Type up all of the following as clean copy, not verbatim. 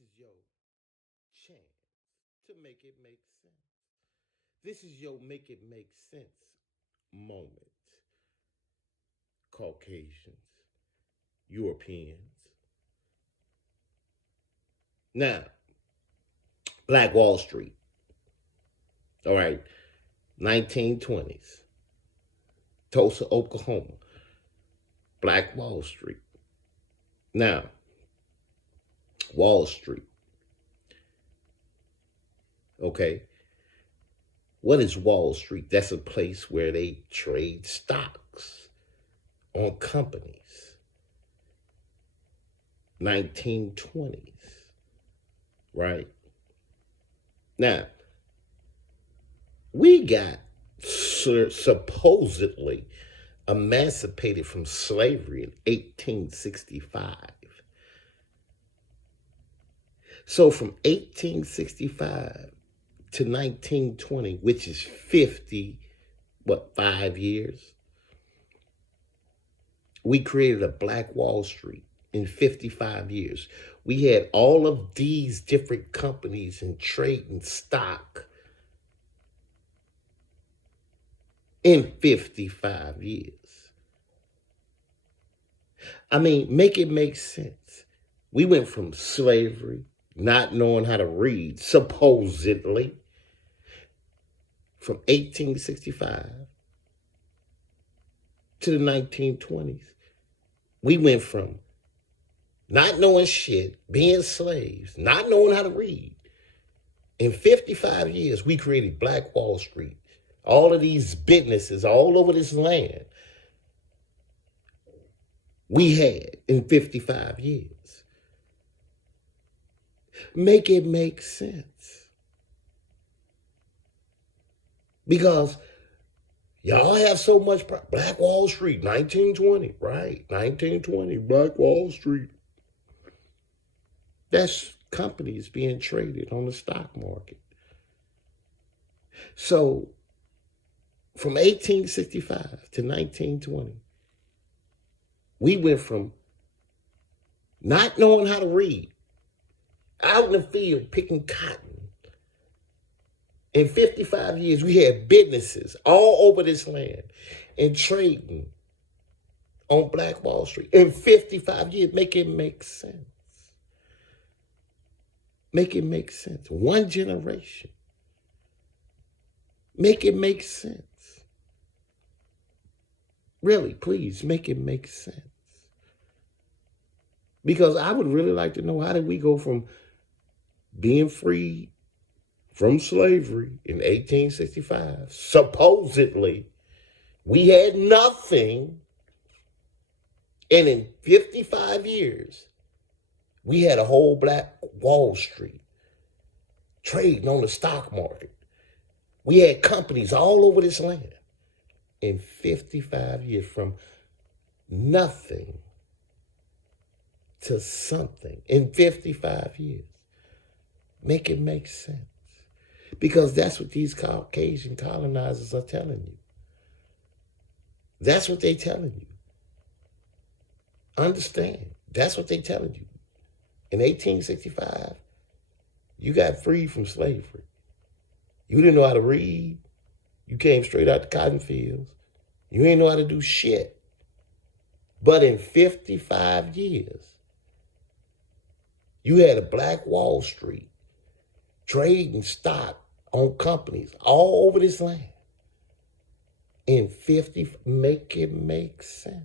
is your chance to make it make sense. This is your make it make sense moment. Caucasians, Europeans. Now, Black Wall Street. All right, 1920s. Tulsa, Oklahoma. Black Wall Street. Now, Wall Street. Okay. What is Wall Street? That's a place where they trade stocks on companies. 1920s. Right? Now, we got supposedly emancipated from slavery in 1865. So from 1865 to 1920, which is 5 years, we created a Black Wall Street in 55 years. We had all of these different companies and trading stock in 55 years. I mean, make it make sense. We went from slavery, not knowing how to read, supposedly, from 1865 to the 1920s. We went from not knowing shit, being slaves, not knowing how to read. In 55 years, we created Black Wall Street. All of these businesses all over this land we had in 55 years. Make it make sense. Because y'all have so much Black Wall Street, 1920, right? 1920, Black Wall Street. That's companies being traded on the stock market. So from 1865 to 1920, we went from not knowing how to read, out in the field picking cotton. In 55 years, we had businesses all over this land and trading on Black Wall Street. In 55 years, make it make sense. Make it make sense. One generation. Make it make sense. Really, please, make it make sense. Because I would really like to know, how did we go from being free from slavery in 1865, supposedly, we had nothing, and in 55 years, we had a whole Black Wall Street trading on the stock market. We had companies all over this land. In 55 years, from nothing to something, in 55 years. Make it make sense. Because that's what these Caucasian colonizers are telling you. That's what they're telling you. Understand, that's what they're telling you. In 1865, you got free from slavery. You didn't know how to read. You came straight out the cotton fields. You ain't know how to do shit. But in 55 years, you had a Black Wall Street trading stock on companies all over this land. In 50, make it make sense.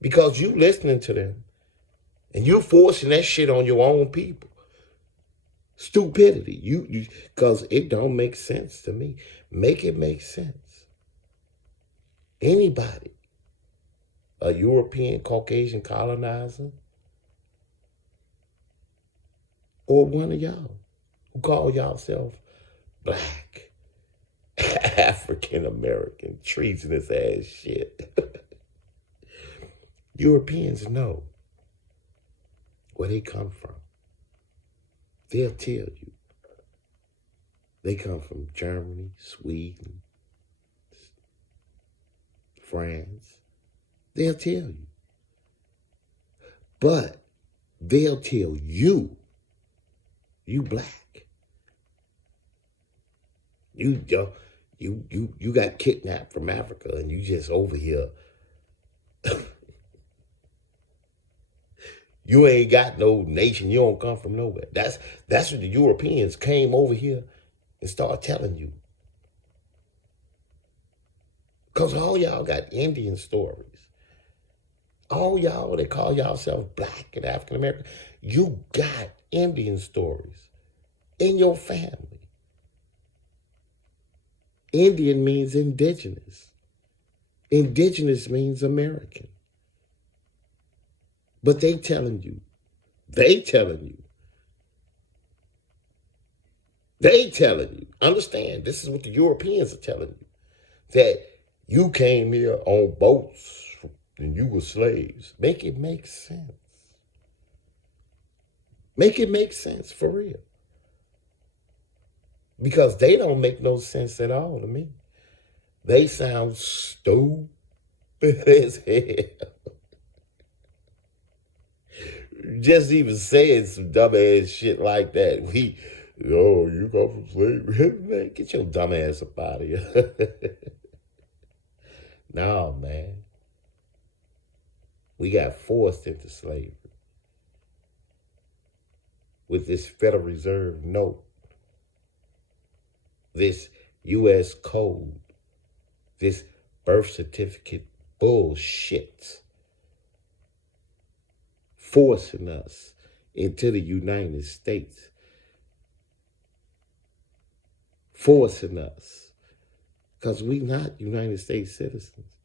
Because you listening to them and you forcing that shit on your own people. Stupidity. Because it don't make sense to me. Make it make sense. Anybody, a European Caucasian colonizer, or one of y'all who call yourself Black, African American, treasonous ass shit. Europeans know where they come from. They'll tell you. They come from Germany, Sweden, France. They'll tell you. But they'll tell you, you black, you got kidnapped from Africa and you just over here. You ain't got no nation. You don't come from nowhere. That's what the Europeans came over here and started telling you. Because all y'all got Indian stories. All y'all that call yourselves black and African American, you got Indian stories in your family. Indian means indigenous. Indigenous means American. But they telling you, understand, this is what the Europeans are telling you, that you came here on boats and you were slaves. Make it make sense. Make it make sense for real. Because they don't make no sense at all to me. They sound stupid as hell. Just even saying some dumbass shit like that. You come from slavery. Man, get your dumb ass up out of here. No, man. We got forced into slavery with this Federal Reserve note, this U.S. code, this birth certificate bullshit, forcing us into the United States, forcing us, because we not United States citizens.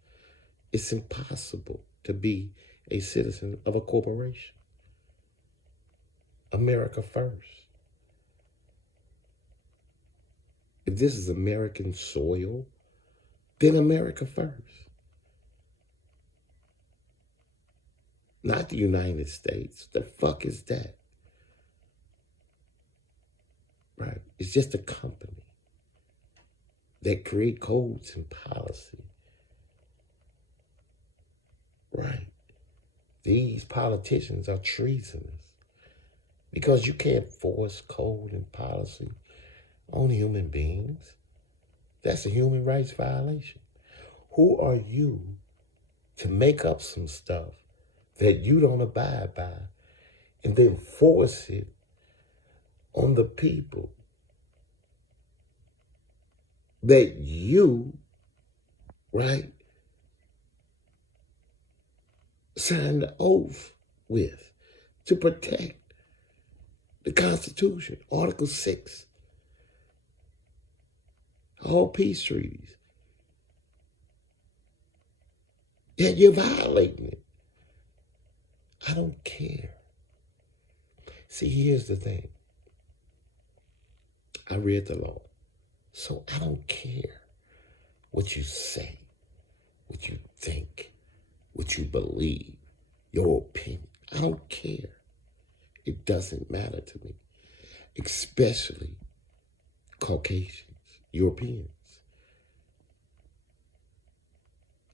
It's impossible to be a citizen of a corporation. America first. If this is American soil, then America first. Not the United States. The fuck is that? Right? It's just a company that create codes and policy. Right? These politicians are treasonous because you can't force code and policy on human beings. That's a human rights violation. Who are you to make up some stuff that you don't abide by and then force it on the people that you, right, signed the oath with to protect the Constitution, Article 6, all peace treaties? Yet you're violating it. I don't care. See, here's the thing. I read the law, so I don't care what you say, what you think, what you believe, your opinion. I don't care. It doesn't matter to me, especially Caucasians, Europeans.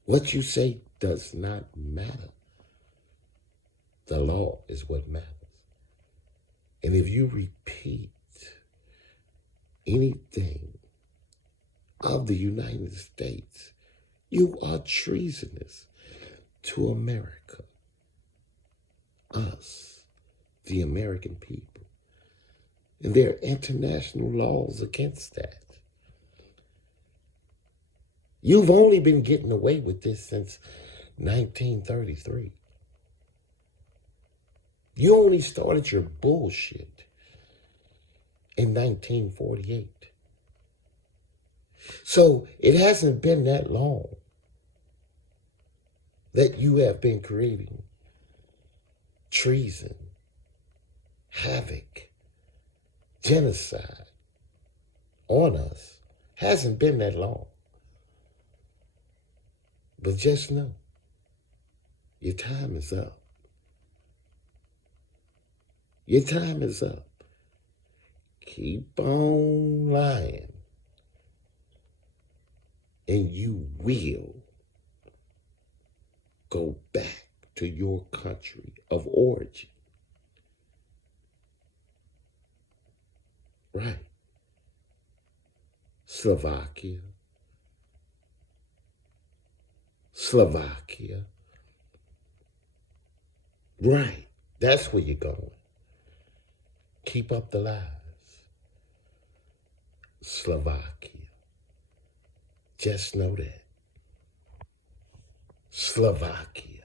What you say does not matter. The law is what matters. And if you repeat anything of the United States, you are treasonous to America, us, the American people. And there are international laws against that. You've only been getting away with this since 1933. You only started your bullshit in 1948. So it hasn't been that long that you have been creating treason, havoc, genocide on us. Hasn't been that long. But just know, your time is up. Your time is up. Keep on lying, and you will go back to your country of origin. Right. Slovakia. Slovakia. Right. That's where you're going. Keep up the lies. Slovakia. Just know that. Slovakia.